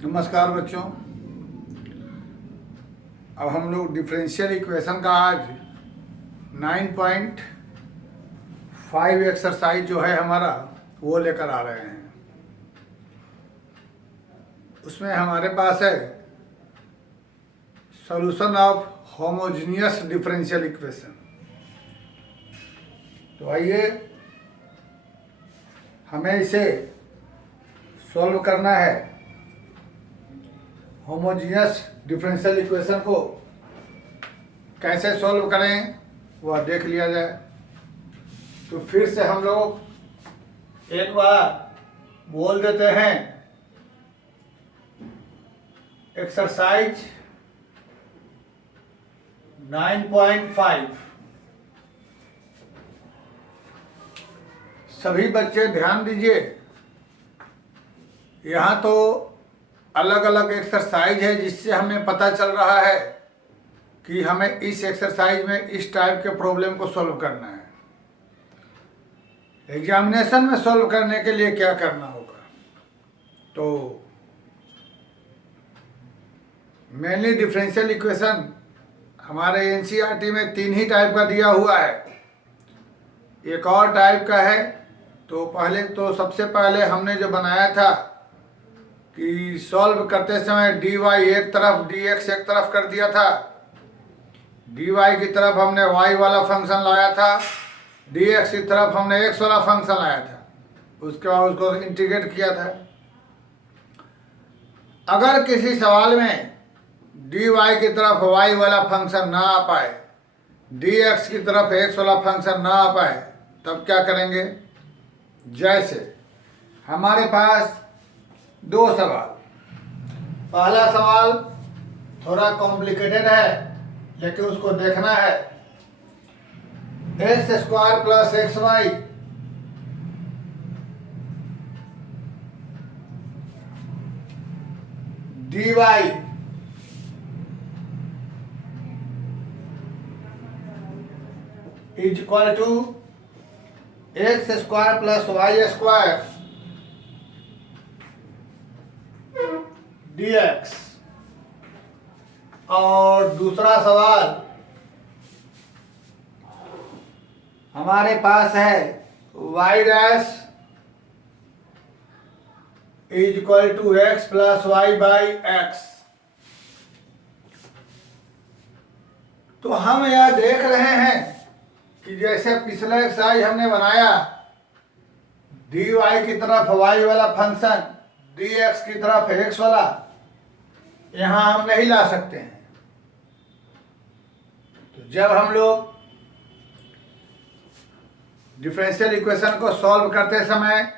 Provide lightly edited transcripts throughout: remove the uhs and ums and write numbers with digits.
नमस्कार बच्चों। अब हम लोग डिफरेंशियल इक्वेशन का आज 9.5 एक्सरसाइज जो है हमारा वो लेकर आ रहे हैं। उसमें हमारे पास है solution of homogeneous differential equation. तो आइए हमें इसे सॉल्व करना है। होमोजेनियस डिफरेंशियल इक्वेशन को कैसे सॉल्व करें वह देख लिया जाए। तो फिर से हम लोग एक बार बोल देते हैं एक्सरसाइज 9.5। सभी बच्चे ध्यान दीजिए, यहाँ तो अलग अलग एक्सरसाइज है जिससे हमें पता चल रहा है कि हमें इस एक्सरसाइज में इस टाइप के प्रॉब्लम को सॉल्व करना है। एग्जामिनेशन में सॉल्व करने के लिए क्या करना होगा, तो मेनली डिफरेंशियल इक्वेशन हमारे एनसीईआरटी में 3 ही टाइप का दिया हुआ है। एक और टाइप का है, तो सबसे पहले हमने जो बनाया था कि सॉल्व करते समय dy एक तरफ dx एक तरफ कर दिया था। dy की तरफ हमने y वाला फंक्शन लाया था, dx की तरफ हमने x वाला फंक्शन लाया था। उसके बाद उसको इंटीग्रेट किया था। अगर किसी सवाल में dy की तरफ y वाला फंक्शन ना आ पाए, dx की तरफ x वाला फंक्शन ना आ पाए, तब क्या करेंगे। जैसे हमारे पास 2 सवाल। पहला सवाल थोड़ा कॉम्प्लिकेटेड है लेकिन उसको देखना है। X square plus x y d y is equal to x square plus y square dx। और दूसरा सवाल हमारे पास है y dash is equal to x plus y by x. तो हम यह देख रहे हैं कि जैसे पिछला एक्सरसाइज हमने बनाया, dy की तरफ y वाला फंक्शन, dx की तरफ x वाला, यहाँ हम नहीं ला सकते हैं। तो जब हम लोग डिफरेंशियल इक्वेशन को सॉल्व करते समय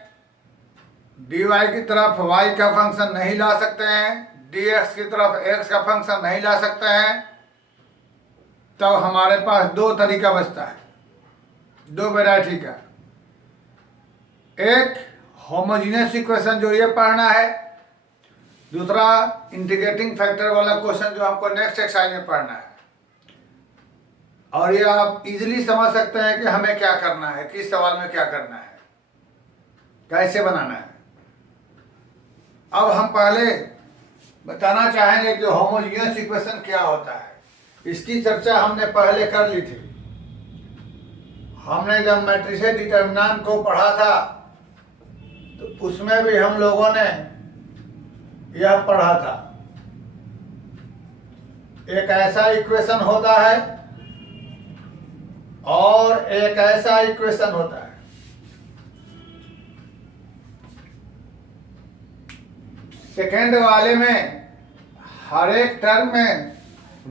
dy की तरफ y का फंक्शन नहीं ला सकते हैं, dx की तरफ x का फंक्शन नहीं ला सकते हैं, तब हमारे पास 2 तरीका बचता है, 2 वैरायटी का। एक होमोजेनियस इक्वेशन जो ये पढ़ना है, दूसरा इंटीग्रेटिंग फैक्टर वाला क्वेश्चन जो हमको नेक्स्ट एक्सरसाइज में पढ़ना है। और ये आप इजीली समझ सकते हैं कि हमें क्या करना है, किस सवाल में क्या करना है, कैसे बनाना है। अब हम पहले बताना चाहेंगे कि होमोजेनियस इक्वेशन क्या होता है। इसकी चर्चा हमने पहले कर ली थी। हमने जब मैट्रिसेस डिटर्मिनेंट को पढ़ा था तो उसमें भी हम लोगों ने यह पढ़ा था, एक ऐसा इक्वेशन होता है और एक ऐसा इक्वेशन होता है। सेकेंड वाले में हर एक टर्म में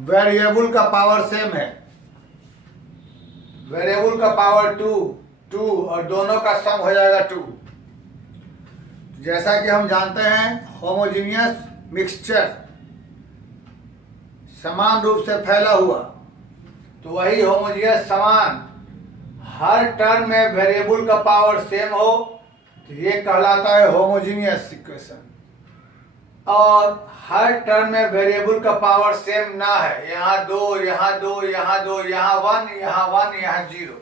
वेरिएबल का पावर सेम है, वेरिएबल का पावर 2 और दोनों का सम हो जाएगा 2। जैसा कि हम जानते हैं होमोजेनियस मिक्सचर समान रूप से फैला हुआ, तो वही होमोजेनियस समान हर टर्म में वेरिएबल का पावर सेम हो, तो ये कहलाता है होमोजेनियस इक्वेशन। और हर टर्म में वेरिएबल का पावर सेम ना है, यहाँ 2 यहाँ 2 यहाँ 2 यहाँ 1 यहाँ 1 यहाँ 0,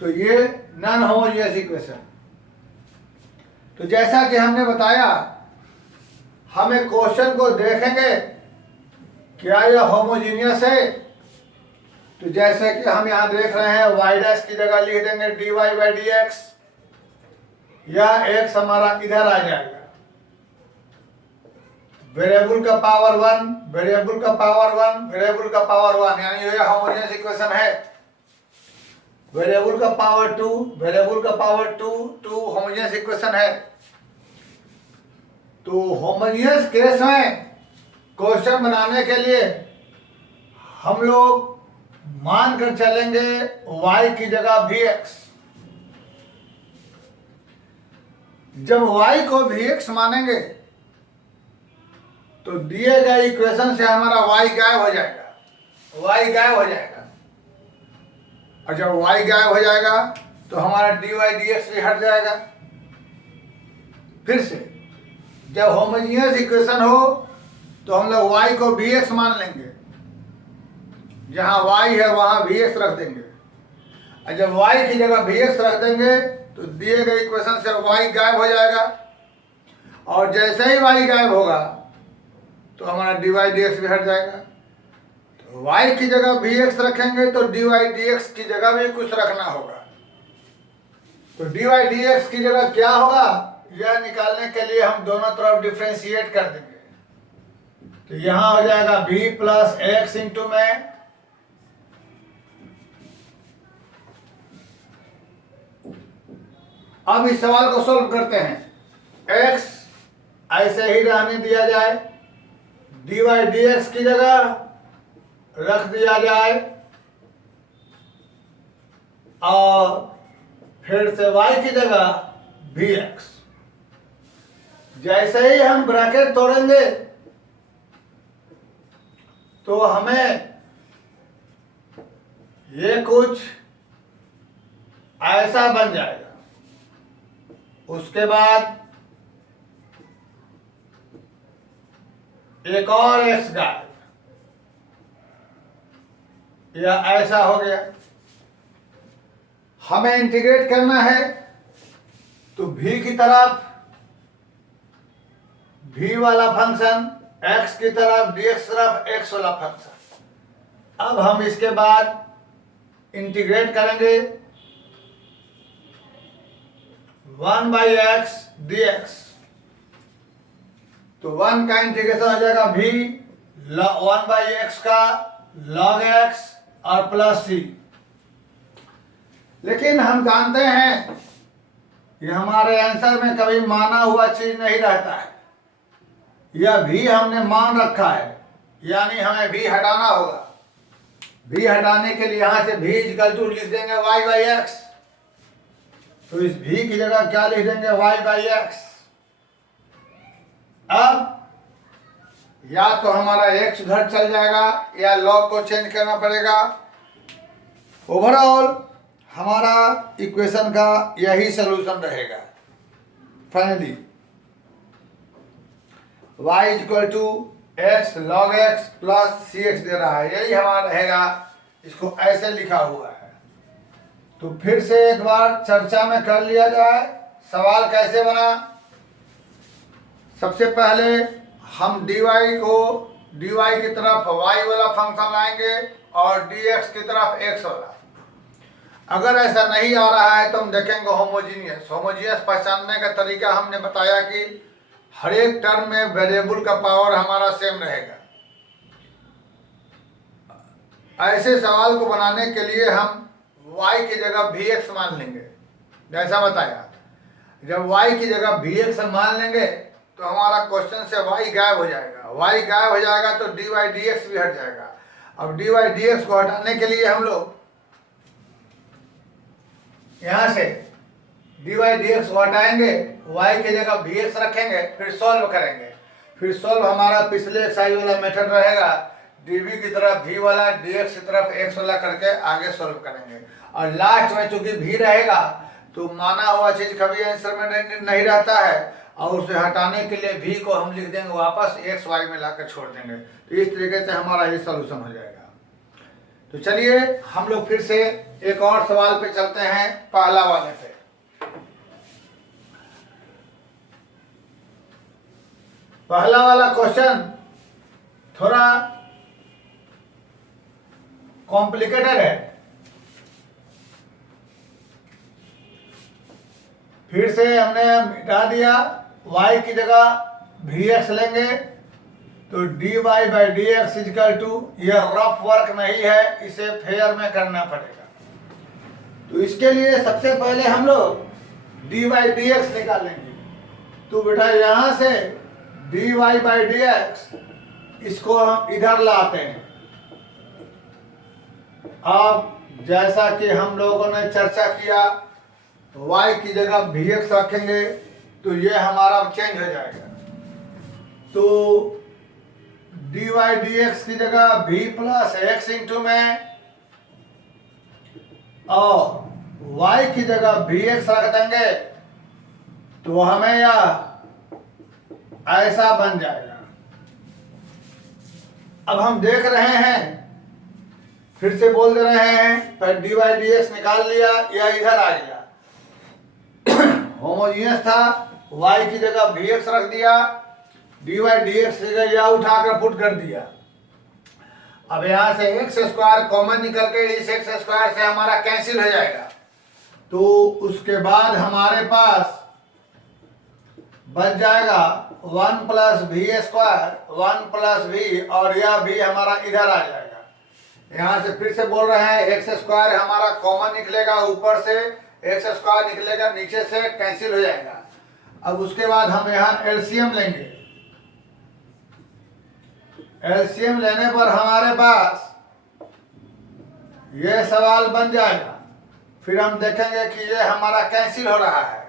तो ये नॉन होमोजेनियस इक्वेशन। तो जैसा कि हमने बताया हमें क्वेश्चन को देखेंगे क्या यह होमोजीनियस है। तो जैसे कि हम यहाँ देख रहे हैं वाई डैश की जगह लिख देंगे dy बाई डी एक्स, या x हमारा इधर आ जाएगा, वेरिएबल का पावर 1, वेरिएबल का पावर 1, वेरिएबल का पावर 1, यानी यह होमोजेनियस इक्वेशन है। वेरिएबल का पावर 2, वेरिएबल का पावर 2, 2 होमोजेनियस इक्वेशन है। तो होमोजेनियस केस में क्वेश्चन बनाने के लिए हम लोग मान कर चलेंगे y की जगह vx। जब y को vx मानेंगे तो दिए गए इक्वेशन से हमारा y गायब हो जाएगा, y गायब हो जाएगा। और जब y गायब हो जाएगा तो हमारा dy dx भी हट जाएगा। फिर से जब होमोजेनियस इक्वेशन हो तो हम लोग y को vx मान लेंगे, जहां y है वहां vx रख देंगे। और जब y की जगह vx रख देंगे तो दिए गए इक्वेशन से y गायब हो जाएगा। और जैसे ही y गायब होगा तो हमारा dy dx भी हट जाएगा। तो y की जगह vx रखेंगे तो dy dx की जगह भी कुछ रखना होगा। तो dy dx की जगह क्या होगा, यह निकालने के लिए हम दोनों तरफ डिफ्रेंशिएट कर देंगे। तो यहां हो जाएगा v प्लस एक्स इंटू में अब इस सवाल को सॉल्व करते हैं। x ऐसे ही रहने दिया जाए, dy dx की जगह रख दिया जाए, और फिर से y की जगह vx। जैसे ही हम ब्रैकेट तोड़ेंगे तो हमें ये कुछ ऐसा बन जाएगा। उसके बाद एक और x गायब, यह ऐसा हो गया। हमें इंटीग्रेट करना है तो v की तरफ v वाला फंक्शन, x की तरफ dx तरफ x वाला फंक्शन। अब हम इसके बाद इंटीग्रेट करेंगे 1 बाई एक्स dx। तो 1 का इंटीग्रेशन हो जाएगा v 1 बाई एक्स का log x और प्लस c। लेकिन हम जानते हैं कि हमारे आंसर में कभी माना हुआ चीज नहीं रहता है। यह भी हमने मान रखा है, यानी हमें भी हटाना होगा। भी हटाने के लिए यहां से भी इक्वल टू लिख देंगे y बाई एक्स। तो इस भी की जगह क्या लिख देंगे y बाई एक्स। अब या तो हमारा x उधर चल जाएगा या log को चेंज करना पड़ेगा। ओवरऑल हमारा इक्वेशन का यही सलूशन रहेगा। Finally y equal to x log x plus c x दे रहा है, यही हमारा रहेगा। इसको ऐसे लिखा हुआ है। तो फिर से एक बार चर्चा में कर लिया जाए सवाल कैसे बना। सबसे पहले हम dy को dy की तरफ y वाला फंक्शन लाएंगे और dx की तरफ x वाला। अगर ऐसा नहीं आ रहा है तो हम देखेंगे होमोजीनियस। होमोजीनियस पहचानने का तरीका हमने बताया कि हर एक टर्म में वेरिएबल का पावर हमारा सेम रहेगा। ऐसे सवाल को बनाने के लिए हम y की जगह vx मान लेंगे, जैसा बताया। जब y की जगह vx मान लेंगे तो हमारा क्वेश्चन से y गायब हो जाएगा। y गायब हो जाएगा तो dy dx भी हट जाएगा। अब dy dx को हटाने के लिए हम लोग यहाँ से dy dx को हटाएंगे, y की जगह vx रखेंगे, फिर सॉल्व करेंगे। फिर सॉल्व हमारा पिछले एक्सरसाइज वाला मेथड रहेगा, dv की तरफ v वाला dx की तरफ x वाला करके आगे सॉल्व करेंगे। और लास्ट में चूंकि v रहेगा तो माना हुआ चीज कभी आंसर में नहीं रहता है, और उसे हटाने के लिए v को हम लिख देंगे वापस x y में लाकर छोड़ देंगे। तो इस तरीके से हमारा ये सॉल्यूशन हो जाएगा। तो चलिए हम लोग फिर से एक और सवाल पे चलते हैं, पहला वाले पे। पहला वाला क्वेश्चन थोड़ा कॉम्प्लिकेटेड है। फिर से हमने मिटा दिया, y की जगह vx लेंगे तो dy by d x is equal to, यह रफ वर्क नहीं है, इसे फेयर में करना पड़ेगा। तो इसके लिए सबसे पहले हम लोग dy बाई डी एक्स निकालेंगे। तो बेटा यहाँ से dy बाई डी एक्स इसको हम इधर लाते हैं। अब जैसा कि हम लोगों ने चर्चा किया, y की जगह vx रखेंगे तो ये हमारा चेंज हो जाएगा। तो dy dx की जगह v प्लस एक्स इंटू में और y की जगह vx रख देंगे तो हमें यह ऐसा बन जाएगा। अब हम देख रहे हैं, फिर से बोल दे रहे हैं, पर dy dx निकाल लिया, यह इधर आ गया। होमोजीनियस था, y की जगह vx रख दिया, dy dx की जगह यह उठाकर पुट कर दिया। अब यहाँ से एक्स स्क्वायर कॉमन निकल के इस एक्स स्क्वायर से हमारा कैंसिल हो जाएगा। तो उसके बाद हमारे पास बच जाएगा 1 plus V square 1 plus V, और यह भी हमारा इधर आ जाएगा। यहाँ से फिर से बोल रहे हैं, एक्स स्क्वायर हमारा कॉमन निकलेगा, ऊपर से एक्स स्क्वायर निकलेगा, नीचे से कैंसिल हो जाएगा। अब उसके बाद हम यहाँ एलसीएम लेंगे। एलसीएम लेने पर हमारे पास यह सवाल बन जाएगा। फिर हम देखेंगे कि ये हमारा कैंसिल हो रहा है।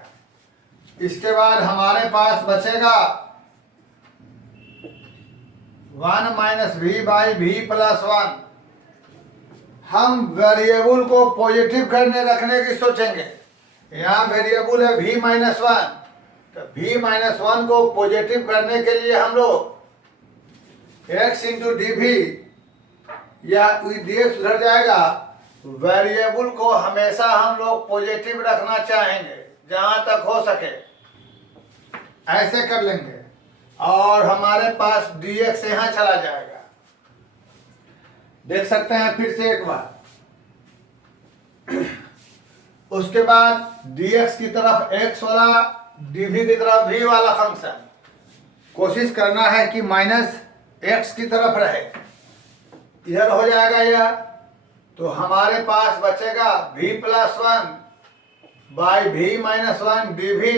इसके बाद हमारे पास बचेगा 1 minus V by V plus 1। हम वेरिएबल को पॉजिटिव करने रखने की सोचेंगे। यहाँ वेरिएबल है v माइनस 1, तो v माइनस 1 को पॉजिटिव करने के लिए हम लोग x इंटू डी वी या dx उधर जाएगा। वेरिएबल को हमेशा हम लोग पॉजिटिव रखना चाहेंगे जहां तक हो सके, ऐसे कर लेंगे और हमारे पास dx यहाँ चला जाएगा। देख सकते हैं फिर से एक बार। उसके बाद dx की तरफ x वाला, dv की तरफ v वाला फंक्शन कोशिश करना है कि माइनस x की तरफ रहे, इधर हो जाएगा यह। तो हमारे पास बचेगा v plus 1 by V minus 1 d V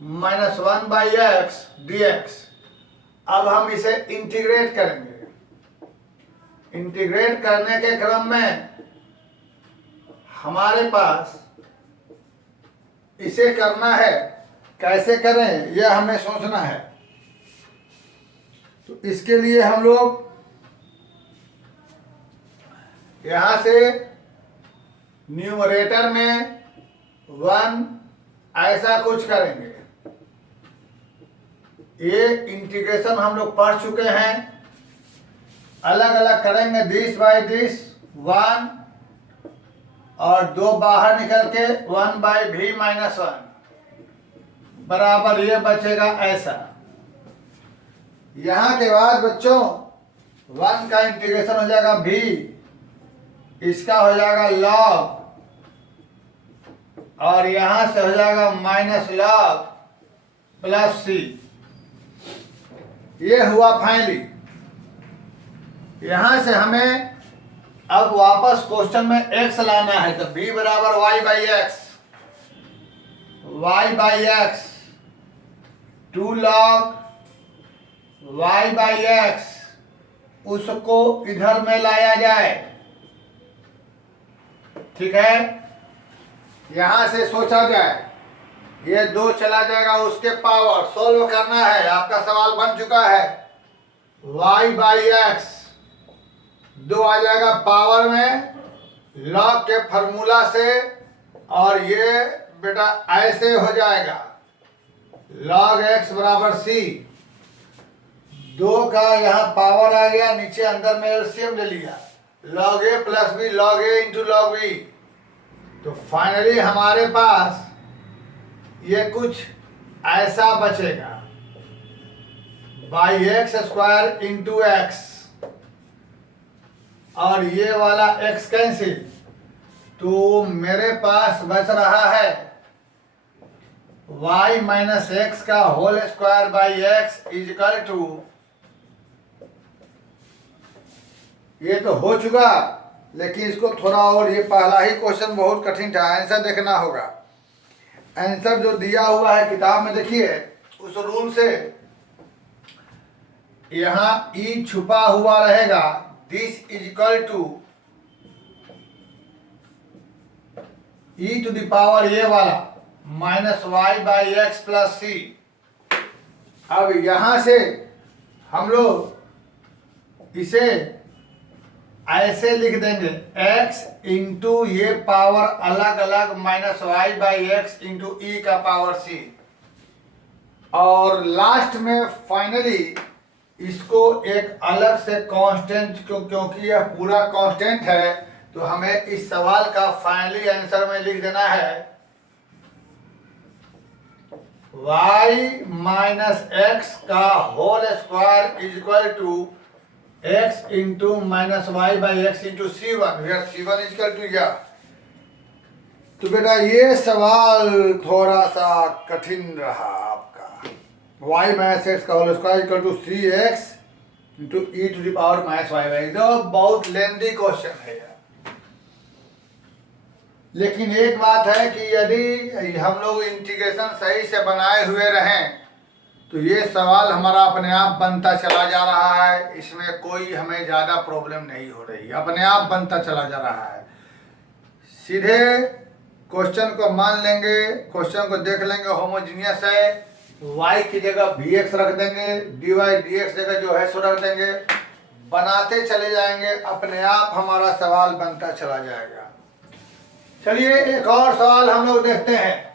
minus 1 by x d x. अब हम इसे इंटीग्रेट करेंगे। इंटीग्रेट करने के क्रम में हमारे पास इसे करना है, कैसे करें यह हमें सोचना है। तो इसके लिए हम लोग यहाँ से न्यूमरेटर में 1 ऐसा कुछ करेंगे। ये इंटीग्रेशन हम लोग पढ़ चुके हैं। अलग अलग करेंगे, दिस बाई दिस 1 और 2 बाहर निकल के 1 बाई वी माइनस 1 बराबर ये बचेगा ऐसा। यहाँ के बाद बच्चों 1 का इंटीग्रेशन हो जाएगा v, इसका हो जाएगा log, और यहाँ से हो जाएगा माइनस log प्लस c। ये हुआ फाइनली। यहाँ से हमें अब वापस क्वेश्चन में x लाना है, तो b बराबर y by x, y by x 2 log y by x, उसको इधर में लाया जाए। ठीक है, यहां से सोचा जाए, ये 2 चला जाएगा, उसके पावर सोल्व करना है। आपका सवाल बन चुका है, y बाई एक्स 2 आ जाएगा पावर में लॉग के फॉर्मूला से, और ये बेटा ऐसे हो जाएगा log x बराबर c। 2 का यहाँ पावर आ गया, नीचे अंदर में एलसीएम ले लिया, log a plus b log a into log b। तो फाइनली हमारे पास ये कुछ ऐसा बचेगा। By x square into x, और ये वाला x कैंसिल, तो मेरे पास बच रहा है y माइनस एक्स का whole square by x is equal to, ये तो हो चुका, लेकिन इसको थोड़ा और, ये पहला ही क्वेश्चन बहुत कठिन था, आंसर देखना होगा। आंसर जो दिया हुआ है किताब में देखिए, उस रूल से यहाँ e छुपा हुआ रहेगा, this is equal to e to the power ये वाला minus y by x plus c. अब यहां से हम लोग इसे ऐसे लिख देंगे, x इंटू ये पावर अलग अलग minus y by x into e का पावर c, और लास्ट में फाइनली इसको एक अलग से कांस्टेंट, क्योंकि यह पूरा कांस्टेंट है, तो हमें इस सवाल का फाइनली आंसर में लिख देना है y माइनस एक्स का whole square is equal to x into minus y by x into C1, C1 is equal to या। तो बेटा ये सवाल थोड़ा सा कठिन रहा आपका, y माइनस एक्स का whole square equal to C x into e to the power minus y by, तो बहुत लेंदी क्वेश्चन है। लेकिन एक बात है कि यदि हम लोग इंटीग्रेशन सही से बनाए हुए रहें तो ये सवाल हमारा अपने आप बनता चला जा रहा है, इसमें कोई हमें ज़्यादा प्रॉब्लम नहीं हो रही, अपने आप बनता चला जा रहा है। सीधे क्वेश्चन को मान लेंगे, क्वेश्चन को देख लेंगे, होमोजीनियस है, y की जगह vx रख देंगे, dy dx जगह जो है सो रख देंगे, बनाते चले जाएंगे, अपने आप हमारा सवाल बनता चला जाएगा। चलिए एक और सवाल हम लोग देखते हैं।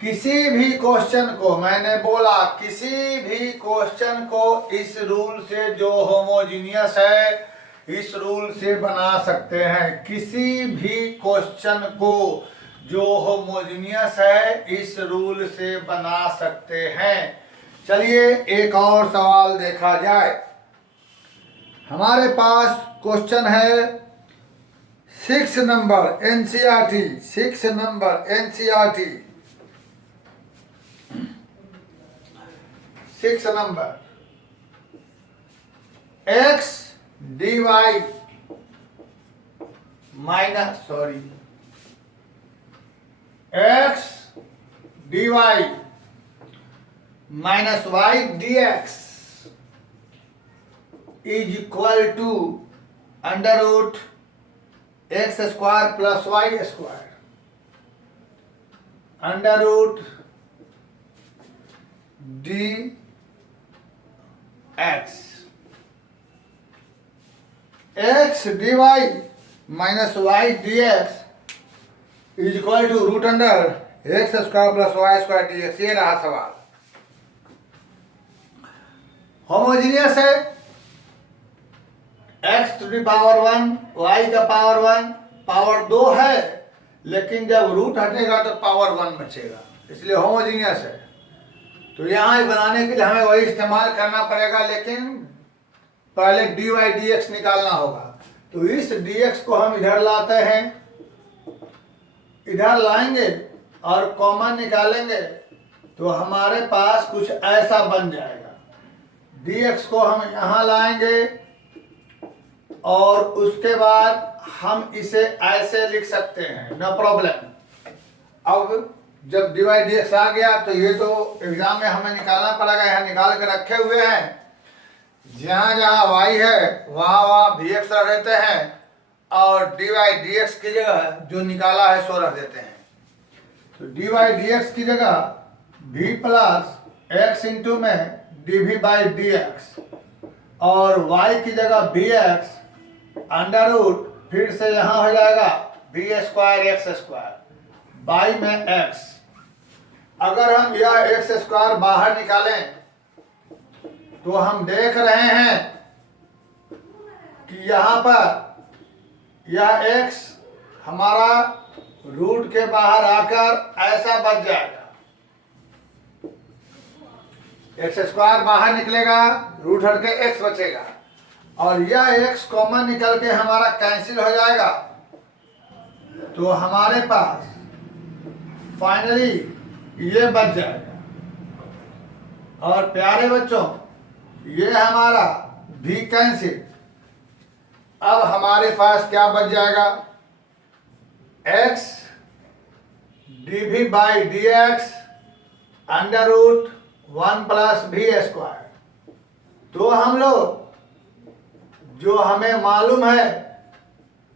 किसी भी क्वेश्चन को, मैंने बोला किसी भी क्वेश्चन को इस रूल से जो होमोजीनियस है इस रूल से बना सकते हैं, किसी भी क्वेश्चन को जो होमोजीनियस है इस रूल से बना सकते हैं। चलिए एक और सवाल देखा जाए। हमारे पास क्वेश्चन है 6 number NCERT, 6 number NCERT, 6 number, x dy minus x dy minus y dx is equal to under root x square plus y square, under root d x D Y minus y D x is equal to root under x square plus y square d x. ये रहा सवाल। Homogeneous है, x to the power 1, y का power 1, power 2 है, लेकिन जब root हटेगा तो पावर 1 बचेगा, इसलिए होमोजीनियस है। तो यहाँ बनाने के लिए हमें वही इस्तेमाल करना पड़ेगा, लेकिन पहले dy dx निकालना होगा। तो इस dx को हम इधर लाते हैं, इधर लाएंगे और कॉमन निकालेंगे तो हमारे पास कुछ ऐसा बन जाएगा। dx को हम यहाँ लाएंगे और उसके बाद हम इसे ऐसे लिख सकते हैं, नो प्रॉब्लम। अब जब dy dx आ गया तो ये तो एग्जाम में हमें निकालना पड़ेगा, यहाँ निकाल के रखे हुए हैं। जहाँ जहाँ y है वहाँ वहाँ vx रख देते हैं और dy dx की जगह जो निकाला है सो रख देते हैं। तो dy dx की जगह v प्लस एक्स इंटू में dv बाई dx और y की जगह vx अंडर रूट, फिर से यहाँ हो जाएगा v square x square by में x। अगर हम यह एक्स स्क्वायर बाहर निकालें तो हम देख रहे हैं कि यहाँ पर यह x हमारा रूट के बाहर आकर ऐसा बच जाएगा। एक्स स्क्वायर बाहर निकलेगा, रूट हट के एक्स बचेगा और यह एक्स कॉमन निकल के हमारा कैंसिल हो जाएगा। तो हमारे पास फाइनली ये बच जाएगा। और प्यारे बच्चों, ये हमारा भी कैंसिल। अब हमारे पास क्या बच जाएगा, x d V by d x under root 1 plus V square. तो हम लोग जो हमें मालूम है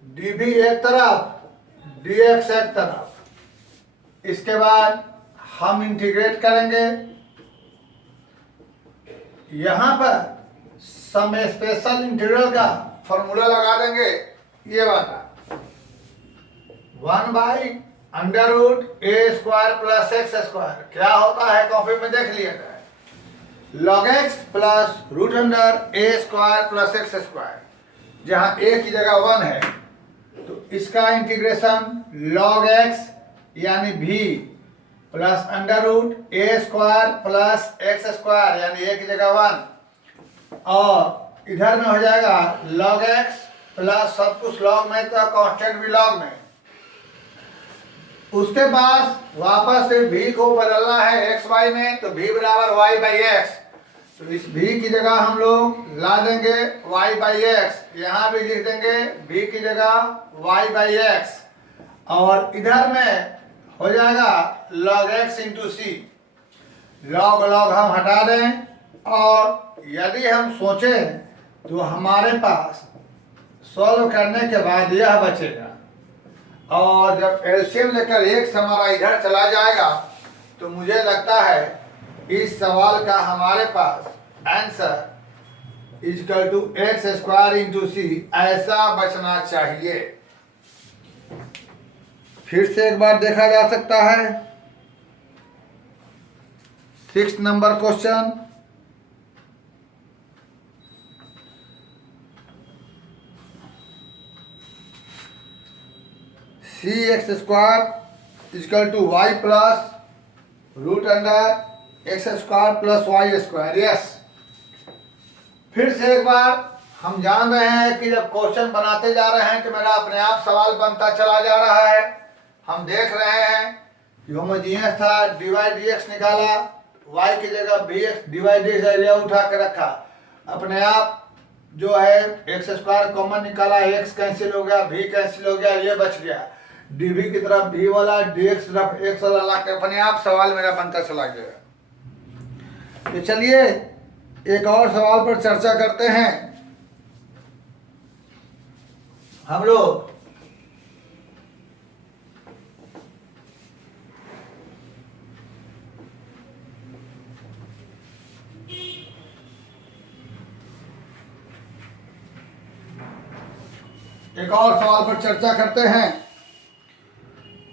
डी वी एक तरफ डी एक्स एक तरफ, इसके बाद हम इंटीग्रेट करेंगे। यहां पर सम स्पेशल इंटीग्रल का फॉर्मूला लगा देंगे, ये वाला 1 by under root a square plus x square. क्या होता है कॉपी में देख लिएगा, log x plus root under a square plus x square. जहां ए की जगह 1 है तो इसका इंटीग्रेशन लॉग एक्स यानी भी plus under root a square plus x square यानी ए की जगह 1, और इधर में हो जाएगा लॉग एक्स प्लस सब कुछ लॉग में तो कांस्टेंट भी लॉग में। उसके बाद वापस से भी को बदलना है एक्स वाई में, तो भी बराबर वाई बाई एक्स। तो इस भी की जगह हम लोग ला देंगे वाई बाई एक्स, यहाँ भी लिख देंगे भी की जगह वाई बाई एक्स, और इधर में हो जाएगा log x इंटू सी। लॉग लॉग हम हटा दें और यदि हम सोचें तो हमारे पास सॉल्व करने के बाद यह बचेगा, और जब एलसीएम लेकर एक्स हमारा इधर चला जाएगा तो मुझे लगता है इस सवाल का हमारे पास answer equal to x square into c ऐसा बचना चाहिए। फिर से एक बार देखा जा सकता है 6 नंबर question. C x square equal to y plus root under x square plus y square. Yes, फिर से एक बार हम जान रहे हैं कि जब क्वेश्चन बनाते जा रहे हैं तो मेरा अपने आप सवाल बनता चला जा रहा है। हम देख रहे हैं कि होमोजीनियस था, डिवाइड डी एक्स निकाला, वाई की जगह V x divide d x area उठा के रखा, अपने आप जो है एक्स स्क्वायर कॉमन निकाला, एक्स कैंसिल हो गया, भी कैंसिल हो गया, ये बच गया। डीवी की तरफ भी वाला, डी एक्स तरफ एक्स वाला ला के अपने आप सवाल मेरा बनता चला गया। तो चलिए एक और सवाल पर चर्चा करते हैं हम लोग। एक और सवाल पर चर्चा करते हैं,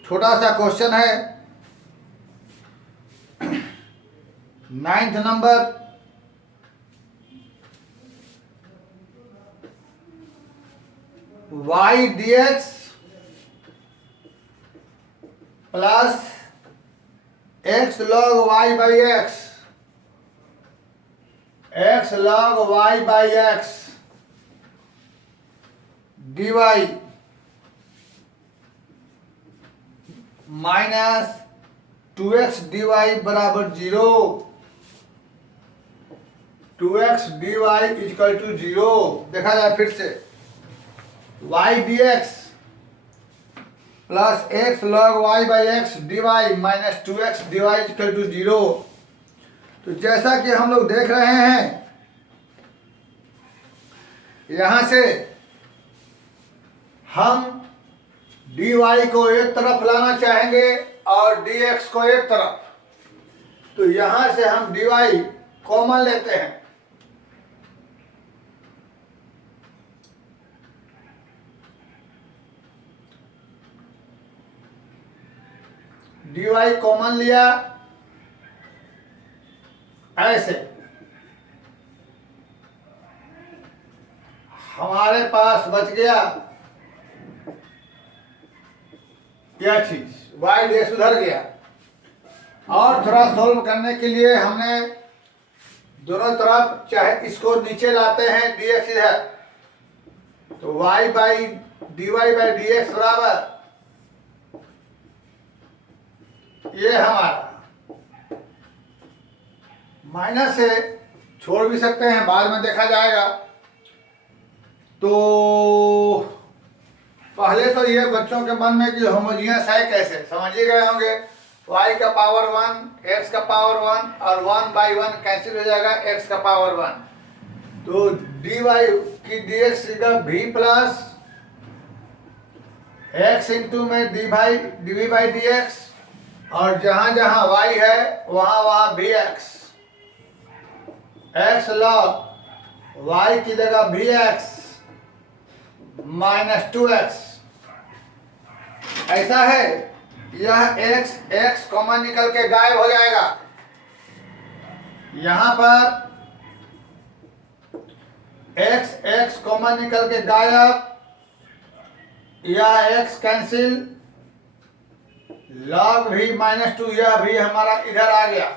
छोटा सा क्वेश्चन है 9th number. Y D x plus x log Y by x, x log Y by x D Y minus 2x D y बराबर 0, 2x D Y equal to 0। देखा जाए फिर से, Y D x plus x log Y by x D Y minus 2x D Y equal to 0। तो जैसा कि हम लोग देख रहे हैं, यहां से हम डी वाई को एक तरफ लाना चाहेंगे और डी एक्स को एक तरफ, तो यहां से हम डी वाई कॉमन लेते हैं। डी वाई कॉमन लिया ऐसे, हमारे पास बच गया यह चीज, वाई डी एक्स उधर गया। और थोड़ा सोल्व करने के लिए हमने दोनों तरफ चाहे इसको नीचे लाते हैं dx इधर, तो y by dy by dx बराबर ये हमारा माइनस से छोड़ भी सकते हैं, बाद में देखा जाएगा। तो पहले तो ये बच्चों के मन में कि होमोजीनियस है कैसे, समझ ही गए होंगे। y का पावर 1, x का पावर 1 और 1 बाई 1 कैंसिल हो जाएगा, x का पावर 1। तो dy की dx का v प्लस x इंटू में डी बाई dx, और जहां जहां y है वहां वहां vx, x लॉग y की जगह vx माइनस 2x, ऐसा है। यह x कॉमन निकल के गायब हो जाएगा। यहां पर x कॉमन निकल के गायब, यह x कैंसिल, log भी माइनस 2, यह भी हमारा इधर आ गया।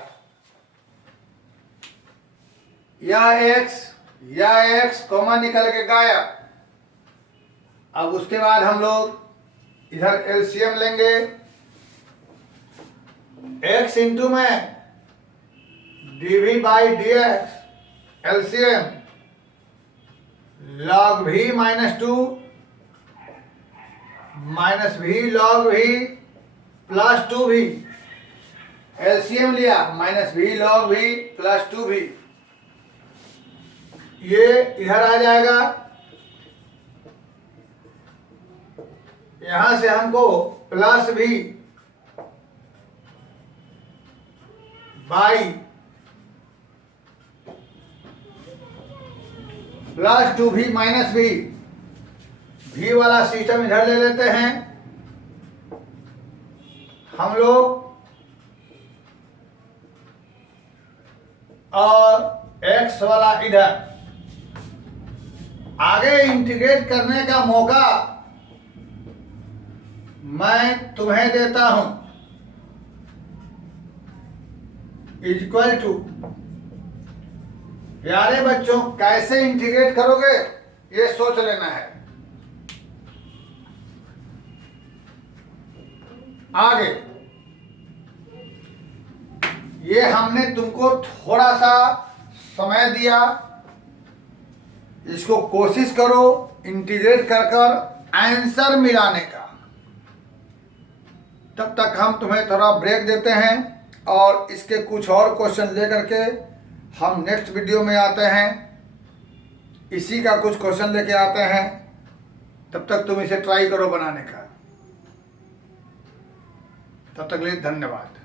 यह x कॉमन निकल के गायब। अब उसके बाद हम लोग इधर एलसीएम लेंगे, x इंटू में dv by dx LCM log v minus 2 minus v log v plus 2v, LCM लिया minus v log v plus 2v, ये इधर आ जाएगा। यहां से हमको plus v by plus 2v minus v वाला सिस्टम इधर ले लेते हैं हम लोग, और x वाला इधर। आगे इंटीग्रेट करने का मौका मैं तुम्हें देता हूं, इक्वल टू। प्यारे बच्चों, कैसे इंटीग्रेट करोगे ये सोच लेना है। आगे ये हमने तुमको थोड़ा सा समय दिया, इसको कोशिश करो इंटीग्रेट कर कर आंसर मिलाने का। तब तक हम तुम्हें थोड़ा ब्रेक देते हैं और इसके कुछ और क्वेश्चन लेकर के हम नेक्स्ट वीडियो में आते हैं। इसी का कुछ क्वेश्चन लेके आते हैं, तब तक तुम इसे ट्राई करो बनाने का। तब तक के लिए धन्यवाद।